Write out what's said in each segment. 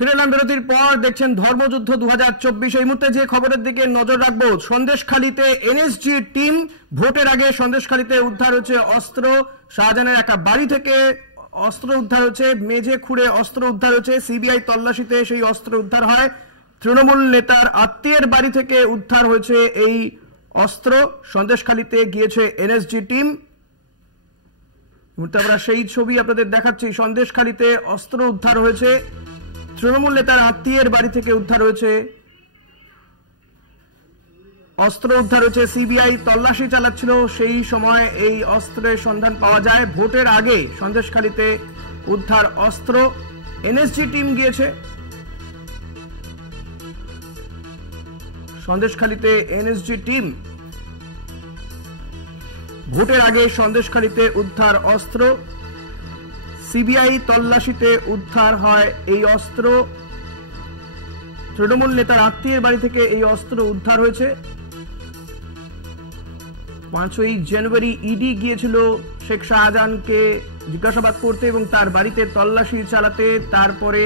ফিরে এলাম বিরতির পর। দেখছেন ধর্মযুদ্ধ 2024। এই মুহূর্তে যে খবরের দিকে নজর রাখবো, সন্দেশখালীতে এনএসজি টিম ভোটের আগে সন্দেশখালীতে উদ্ধার হচ্ছে অস্ত্র। শাহজাহানের একটা বাড়ি থেকে অস্ত্র উদ্ধার হচ্ছে, মেঝে খুঁড়ে অস্ত্র উদ্ধার হচ্ছে। সিবিআই তল্লাশিতে সেই অস্ত্র উদ্ধার হয়। তৃণমূল নেতার আত্মীয়ের বাড়ি থেকে উদ্ধার হয়েছে এই অস্ত্র। সন্দেশখালীতে গিয়েছে এনএসজি টিম। আমরা সেই ছবি আপনাদের দেখাচ্ছি। সন্দেশখালীতে অস্ত্র উদ্ধার হয়েছে, তৃণমূল নেতার আত্মীয়ের বাড়ি থেকে উদ্ধার হয়েছে অস্ত্র উদ্ধার হয়েছে। সিবিআই তল্লাশি চালাচ্ছিল, সেই সময় এই অস্ত্রের সন্ধান পাওয়া যায়। ভোটের আগে সন্দেশখালীতে উদ্ধার অস্ত্র। এনএসজি টিম গিয়েছে সন্দেশখালীতে। এনএসজি টিম ভোটের আগে সন্দেশখালীতে উদ্ধার অস্ত্র। সিবিআই তল্লাশিতে উদ্ধার হয় এই অস্ত্র। তৃণমূল নেতার আত্মীয়ের বাড়ি থেকে এই অস্ত্র উদ্ধার হয়েছে। 5ই জানুয়ারি ইডি গিয়েছিল শেখ শাহজাহানকে জিজ্ঞাসাবাদ করতে এবং তার বাড়িতে তল্লাশি চালাতে। তারপরে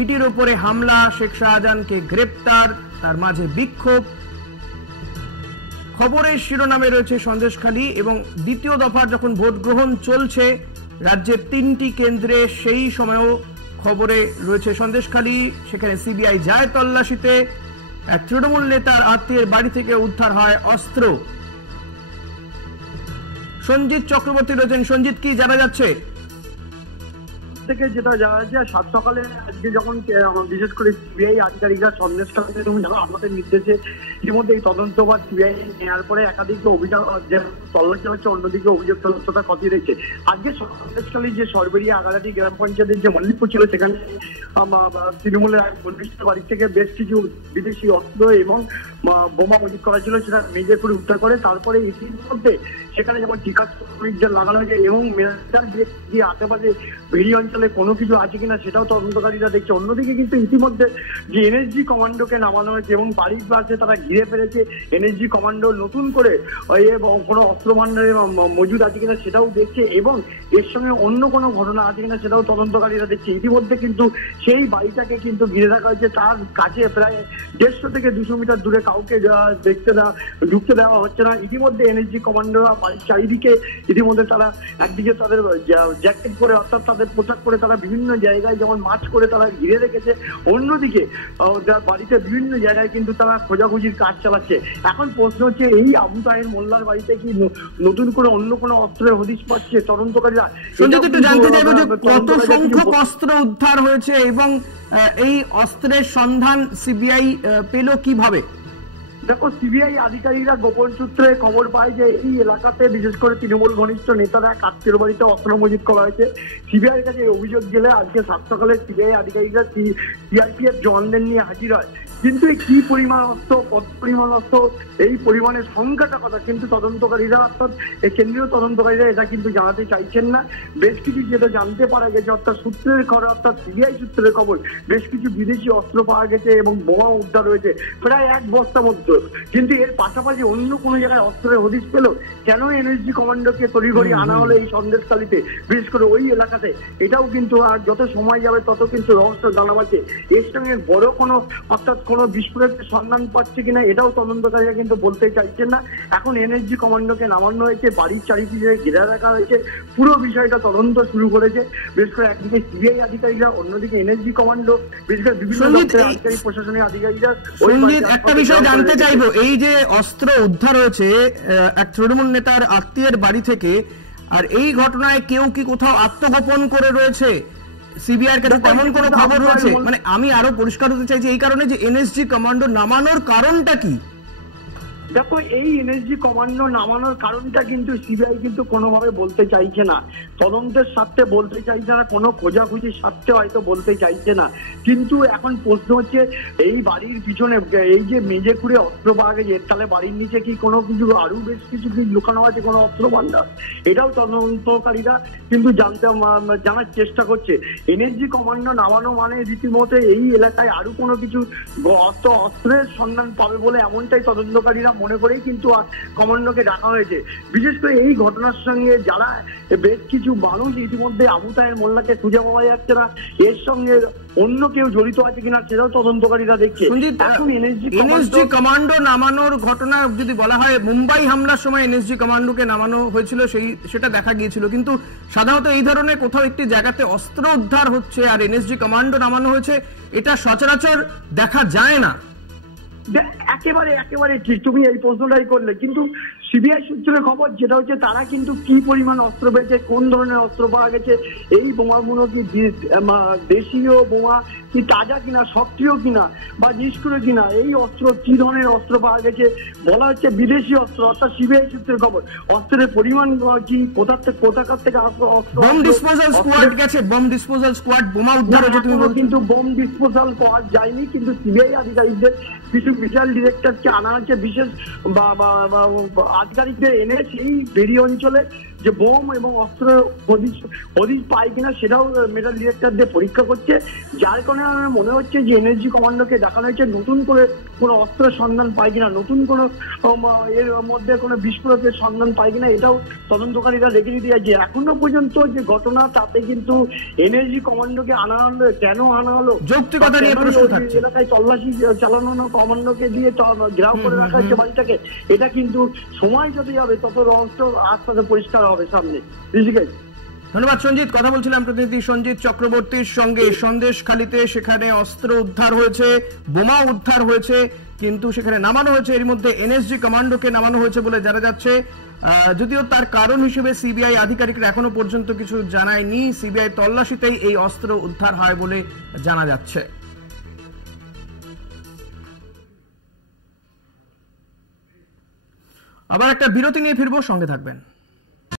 ইডির ওপরে হামলা, শেখ শাহজাহানকে গ্রেপ্তার, তার মাঝে বিক্ষোভ। খবরের শিরোনামে রয়েছে সন্দেশখালী এবং দ্বিতীয় দফার যখন ভোট গ্রহণ চলছে রাজ্যের 3টি কেন্দ্রে, সেই সময়ও খবরে রয়েছে সন্দেশখালী। সেখানে সিবিআই যায় তল্লাশিতে। এক তৃণমূল নেতার আত্মীয়ের বাড়ি থেকে উদ্ধার হয় অস্ত্র। সঞ্জিত চক্রবর্তী রয়েছেন। সঞ্জিত, কি জানা যাচ্ছে? থেকে যেটা জানা যাচ্ছে, সাত সকালে আজকে যখন বিশেষ করে সিবিআই আধিকারিকরা সন্দেশখালীতে আমাদের নির্দেশে ইতিমধ্যে এই তদন্ত বা সিবিআই নেওয়ার পরে একাধিক অভিযোগ যে তল্লাশি হচ্ছে, অন্যদিকে অভিযোগ তদন্তটা খতিয়ে দেখছে। আজকে সন্দেশখালী যে সরবেরিয়া আগারাটি গ্রাম পঞ্চায়েতের যে মল্লিকপুর ছিল, সেখানে তৃণমূলের এক বন্ধুষ্ঠ বাড়ি থেকে বেশ কিছু বিদেশি অস্ত্র এবং বোমা মজুত করা ছিল, সেটা মেজে করে উদ্ধার করে। তারপরে ইতিমধ্যে সেখানে যেমন টিকা শ্রমিকদের লাগানো হয়েছে এবং মেটার যে আশেপাশে ভেড়ি অঞ্চলে কোনো কিছু আছে কিনা সেটাও তদন্তকারীরা দেখছে। অন্যদিকে কিন্তু ইতিমধ্যে যে এনএসজি কমান্ডোকে নামানো হয়েছে এবং বাড়ির পাশে তারা ঘিরে ফেলেছে এনএসজি কমান্ডো নতুন করে কোনো অস্ত্র ভান্ডারে মজুদ আছে কিনা সেটাও দেখছে এবং এর সঙ্গে অন্য কোনো ঘটনা আছে কিনা সেটাও তদন্তকারীরা দেখছে। ইতিমধ্যে কিন্তু সেই বাড়িটাকে কিন্তু ঘিরে রাখা হয়েছে, তার কাছে প্রায় 150 থেকে 200 মিটার দূরে কাউকে ঢুকতে দেওয়া হচ্ছে না। ইতিমধ্যে এনএসজি কমান্ডোরা বাড়ির চারিদিকে ইতিমধ্যে তারা একদিকে তাদের জ্যাকেট পরে, অর্থাৎ তাদের পোশাক পরে তারা বিভিন্ন জায়গায় যেমন মাছ করে তারা ঘিরে রেখেছে। অন্যদিকে বাড়িতে বিভিন্ন জায়গায় কিন্তু তারা খোঁজাখুঁজির কাজ চালাচ্ছে। এখন প্রশ্ন হচ্ছে, এই আবু তাহের মোল্লার বাড়িতে কি নতুন করে অন্য কোনো অস্ত্রের হদিশ পাচ্ছে তদন্তকারীরা? একটু জানতে চাইবো যে কত সংখ্যক অস্ত্র উদ্ধার হয়েছে এবং এই অস্ত্রের সন্ধান সিবিআই পেল কিভাবে? দেখো, সিবিআই আধিকারিকরা গোপন সূত্রে খবর পায় যে এই এলাকাতে বিশেষ করে তৃণমূল ঘনিষ্ঠ নেতারা কাছের বাড়িতে অস্ত্র মজুত করা হয়েছে। সিবিআইয়ের কাছে অভিযোগ গেলে আজকে সাত সকালে সিবিআই আধিকারিকরা সিআরপিএফ জওয়ানদের নিয়ে হাজির হয়। কিন্তু এই কি পরিমাণ অস্ত্র, কত পরিমাণ অস্ত্র, এই পরিমাণের সংখ্যাটা কথা কিন্তু তদন্তকারীরা, অর্থাৎ এই কেন্দ্রীয় তদন্তকারীরা এটা কিন্তু জানাতে চাইছেন না। বেশ কিছু যেটা জানতে পারা গেছে, অর্থাৎ সূত্রের খবর, অর্থাৎ সিবিআই সূত্রের খবর, বেশ কিছু বিদেশি অস্ত্র পাওয়া গেছে এবং বোমা উদ্ধার হয়েছে প্রায় 1 বস্তা মধ্যে। কিন্তু এর পাশাপাশি অন্য কোনো জায়গায় অস্ত্রের হদিশ পেল কেন এনএসজি কমান্ডোকে তড়িঘড়ি আনা হলো এই সন্দেশখালীতে, বিশেষ করে ওই এলাকাতে? এটাও কিন্তু আর যত সময় যাবে তত কিন্তু রহস্য জানা পাচ্ছে। এর সঙ্গে বড় কোনো, অর্থাৎ কোনো বিস্ফোরকের সন্ধান পাচ্ছে কিনা এটাও তদন্তকারীরা কিন্তু বলতে চাইছেন না। এখন এনএসজি কমান্ডোকে নামানো হয়েছে, বাড়ির চারিদিকে ঘিরে রাখা হয়েছে, পুরো বিষয়টা তদন্ত শুরু করেছে। বিশেষ করে একদিকে সিবিআই আধিকারিকরা, অন্যদিকে এনএসজি কমান্ডো, বিশেষ করে বিভিন্ন আধিকারিক, প্রশাসনিক আধিকারিকরা। একটা বিষয় জানতে চাইবো, এই যে অস্ত্র উদ্ধার হয়েছে এক তৃণমূল নেতার আত্মীয়ের বাড়ি থেকে, আর এই ঘটনায় কেউ কি কোথাও আত্মগোপন করে রয়েছে? সিবিআইয়ের কাছে তেমন কোনো খবর রয়েছে? মানে আমি আরো পরিষ্কার হতে চাইছি এই কারণে যে এনএসজি কমান্ডো নামানোর কারণটা কি? দেখো, এই এনএসজি কমান্ডো নামানোর কারণটা কিন্তু সিবিআই কিন্তু কোনোভাবে বলতে চাইছে না, তদন্তের স্বার্থে বলতে চাইছে না, কোনো খোঁজাখুঁজির স্বার্থে হয়তো বলতে চাইছে না। কিন্তু এখন প্রশ্ন হচ্ছে, এই বাড়ির পিছনে এই যে মেঝে খুঁড়ে অস্ত্র পাওয়া গেছে, তাহলে বাড়ির নিচে কি কোনো কিছু আরো বেশ কিছু কি লুকানো আছে, কোনো অস্ত্র ভান্ডার? এটাও তদন্তকারীরা কিন্তু জানার চেষ্টা করছে। এনএসজি কমান্ডো নামানো মানে রীতিমতো এই এলাকায় আরো কোনো কিছু অস্ত্রের সন্ধান পাবে বলে এমনটাই তদন্তকারীরা মনে করেই কিন্তু কমান্ডোকে ডাকা হয়েছে। বিশেষ করে এই ঘটনার সঙ্গে যারা বেশ কিছু মানুষ ইতিমধ্যে আবু তাহের মোল্লাকে খুঁজে পাওয়া যাচ্ছে না, এর সঙ্গে অন্য কেউ জড়িত আছে কিনা সেটাও তদন্তকারীরা দেখছে। এখন এনএসজি কমান্ডো নামানোর ঘটনা যদি বলা হয়, মুম্বাই হামলার সময় এনএসজি কমান্ডোকে নামানো হয়েছিল, সেটা দেখা গিয়েছিল, কিন্তু সাধারণত এই ধরনের কোথাও একটি জায়গাতে অস্ত্র উদ্ধার হচ্ছে আর এনএসজি কমান্ডো নামানো হয়েছে, এটা সচরাচর দেখা যায় না। একেবারে ঠিক, তুমি এই প্রশ্নটাই করলে। কিন্তু সিবিআই সূত্রে খবর যেটা হচ্ছে, তারা কিন্তু কি পরিমাণ অস্ত্র পেয়েছে, কোন ধরনের অস্ত্র পাওয়া গেছে, এই বোমাগুলো কি দেশীয় বোমা, কি তাজা কিনা, সক্রিয় কিনা বা নিষ্ক্রিয় কিনা, এই অস্ত্র কি ধরনের অস্ত্র পাওয়া গেছে, বলা হচ্ছে বিদেশি অস্ত্র, অর্থাৎ সিবিআই সূত্রের খবর। অস্ত্রের পরিমাণ কি, কোথাকার থেকে অস্ত্র, বম ডিসপোজাল স্কোয়াড গেছে, বম ডিসপোজাল স্কোয়াড বোমা উদ্ধার হয়েছে, কিন্তু বম ডিসপোজাল পাওয়া যায়নি। কিন্তু সিবিআই আধিকারিকদের কিছু বিশাল ডিরেক্টরকে আনা হচ্ছে, বিশেষ আধিকারিকদের এনে সেই বেরি অঞ্চলে যে বোম এবং অস্ত্রের হদিশ পায় কিনা সেটাও মেটাল ডিরেক্টরদের পরীক্ষা করছে। যার কারণে আমার মনে হচ্ছে যে এনএসজি কমান্ডোকে দেখানো হয়েছে নতুন করে কোনো অস্ত্রের সন্ধান পায় কিনা, নতুন কোনো এর মধ্যে কোনো বিস্ফোরকের সন্ধান পায় কিনা, এটাও তদন্তকারীরা রেখে দিতে চাইছে। এখনো পর্যন্ত যে ঘটনা, তাতে কিন্তু এনএসজি কমান্ডোকে আনা হলো, কেন আনা হলো, যৌক্তিকতা নিয়ে প্রশ্ন থাকছে। এলাকায় তল্লাশি চালানো কমান্ডোকে দিয়ে ঘেরাও করে রাখা হচ্ছে বাড়িটাকে, এটা কিন্তু সময় যত যাবে তত রহস্য আস্তে আস্তে পরিষ্কার হবে সামনে। ধন্যবাদ সঞ্জিত। কথা বলছিলাম প্রতিনিধি সঞ্জিত চক্রবর্তীর সঙ্গে। সন্দেশখালীতে সেখানে অস্ত্র উদ্ধার হয়েছে, বোমা উদ্ধার হয়েছে, কিন্তু সেখানে নামানো হয়েছে, এর মধ্যে এনএসজি কমান্ডোকে নামানো হয়েছে বলে জানা যাচ্ছে। যদিও তার কারণ হিসেবে সিবিআই আধিকারিকরা এখনো পর্যন্ত কিছু জানায়নি। সিবিআই তল্লাশিতেই এই অস্ত্র উদ্ধার হয় বলে জানা যাচ্ছে। আবার একটা বিরতি নিয়ে ফিরবো, সঙ্গে থাকবেন।